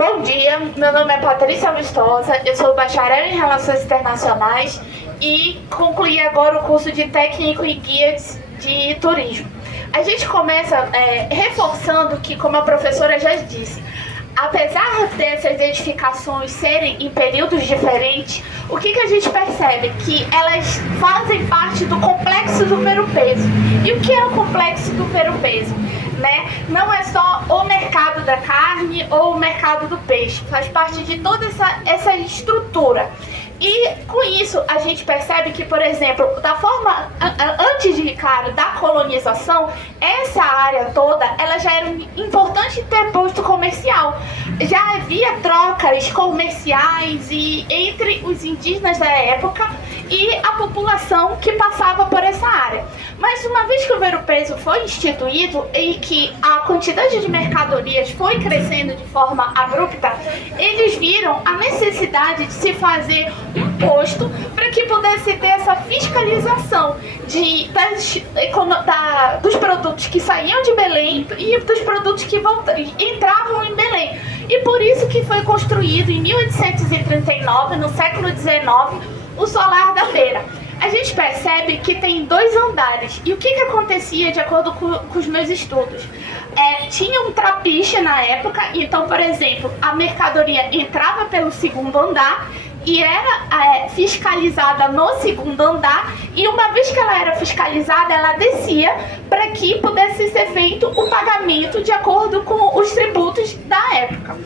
Bom dia, meu nome é Patrícia Vistosa, eu sou bacharel em Relações Internacionais e concluí agora o curso de técnico em guias de turismo. A gente começa reforçando que, como a professora já disse, apesar dessas edificações serem em períodos diferentes, o que a gente percebe? Que elas fazem parte do complexo do Ver-o-Peso. E o que é o complexo do Ver-o-Peso? Não é só o mercado da carne ou o mercado do peixe, faz parte de toda essa estrutura. E com isso a gente percebe que, por exemplo, da forma antes de, claro, da colonização, essa área toda ela já era um importante interposto comercial. Já havia trocas comerciais entre os indígenas da época e a população que passava por essa área. Mas uma vez que o Ver-o-Peso foi instituído e que a quantidade de mercadorias foi crescendo de forma abrupta, eles viram a necessidade de se fazer um posto para que pudesse ter essa fiscalização dos produtos que saíam de Belém e dos produtos que entravam em Belém. E por isso que foi construído em 1839, no século XIX, o Solar da Feira. A gente percebe que tem 2 andares. E o que acontecia de acordo com os meus estudos? Tinha um trapiche na época, então, por exemplo, a mercadoria entrava pelo 2º andar e era fiscalizada no 2º andar, e uma vez que ela era fiscalizada, ela descia para que pudesse ser feito o pagamento de acordo com os tributos da época.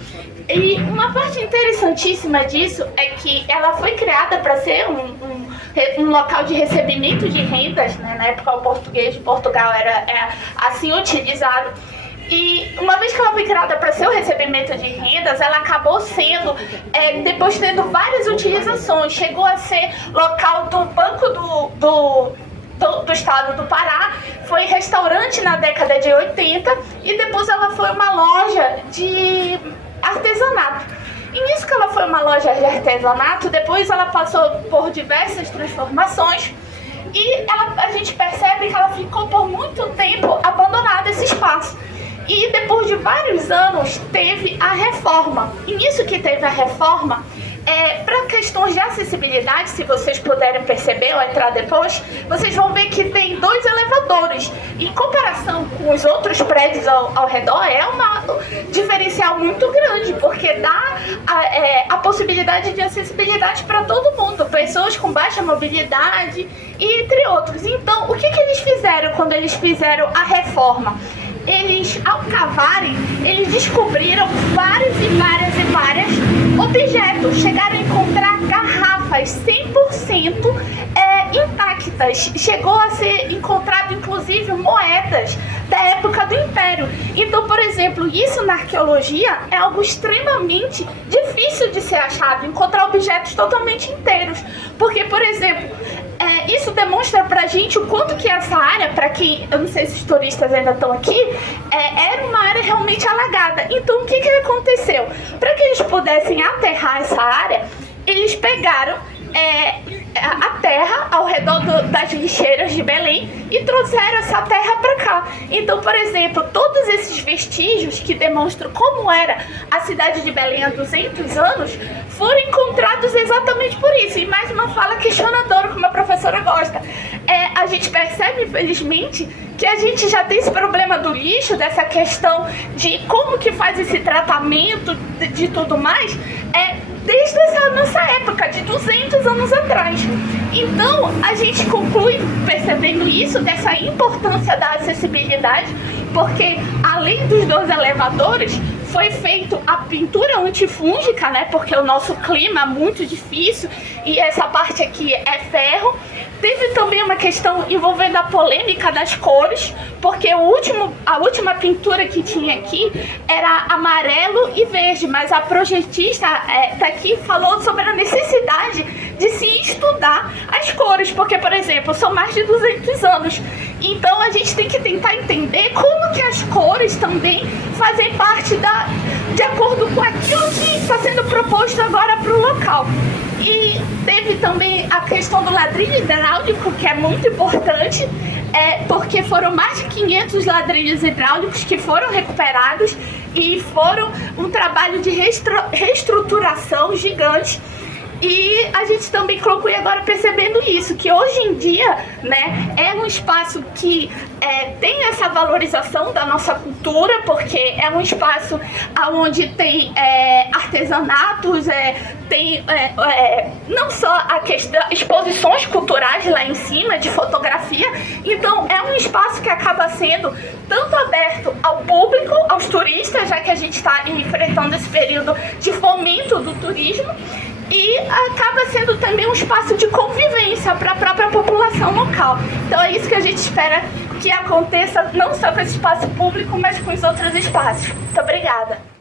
E uma parte interessantíssima disso é que ela foi criada para ser um local de recebimento de rendas, né? Na época o português de Portugal era assim utilizado. E uma vez que ela foi criada para ser o recebimento de rendas, ela acabou sendo, depois tendo várias utilizações. Chegou a ser local do Banco do Estado do Pará, foi restaurante na década de 80 e depois ela foi uma loja de artesanato. E nisso que ela foi uma loja de artesanato, depois ela passou por diversas transformações e a gente percebe que ela ficou por muito tempo abandonada esse espaço. E depois de vários anos teve a reforma. E nisso que teve a reforma, para questões de acessibilidade, se vocês puderem perceber ou entrar depois, vocês vão ver que tem 2 elevadores. Em comparação com os outros prédios ao redor, é um diferencial muito grande, porque dá a possibilidade de acessibilidade para todo mundo, pessoas com baixa mobilidade e entre outros. Então, o que eles fizeram quando eles fizeram a reforma? Eles, ao cavarem, eles descobriram vários objetos. Chegaram a encontrar garrafas 100% intactas. Chegou a ser encontrado, inclusive, moedas da época do Império. Então, por exemplo, isso na arqueologia é algo extremamente difícil de ser achado, encontrar objetos totalmente inteiros. Porque, por exemplo, isso demonstra pra gente o quanto que essa área, pra quem, eu não sei se os turistas ainda estão aqui, era uma área realmente alagada. Então o que aconteceu? Para que eles pudessem aterrar essa área, eles pegaram a terra ao redor das lixeiras de Belém e trouxeram essa terra para cá. Então, por exemplo, todos esses vestígios que demonstram como era a cidade de Belém há 200 anos foram encontrados exatamente por isso. E mais uma fala questionadora, como a professora gosta. A gente percebe, infelizmente, que a gente já tem esse problema do lixo, dessa questão de como que faz esse tratamento de tudo mais, desde essa nossa época, de 200 anos atrás. Então, a gente conclui percebendo isso, dessa importância da acessibilidade, porque além dos 2 elevadores, foi feito a pintura antifúngica, né? Porque o nosso clima é muito difícil e essa parte aqui é ferro. Teve também uma questão envolvendo a polêmica das cores, porque a última pintura que tinha aqui era amarelo e verde, mas a projetista daqui falou sobre a necessidade de se estudar as cores, porque, por exemplo, são mais de 200 anos. Então a gente tem que tentar entender como que as cores também fazem parte de acordo com aquilo que está sendo proposto agora para o local. E teve também a questão do ladrilho hidráulico, que é muito importante, porque foram mais de 500 ladrilhos hidráulicos que foram recuperados e foram um trabalho de reestruturação gigante. E a gente também conclui agora percebendo isso, que hoje em dia, né, é um espaço que tem essa valorização da nossa cultura, porque é um espaço onde tem artesanatos, tem não só a questão, exposições culturais lá em cima, de fotografia. Então é um espaço que acaba sendo tanto aberto ao público, aos turistas, já que a gente está enfrentando esse período de fomento do turismo, e acaba sendo também um espaço de convivência para a própria população local. Então é isso que a gente espera que aconteça, não só com esse espaço público, mas com os outros espaços. Muito obrigada.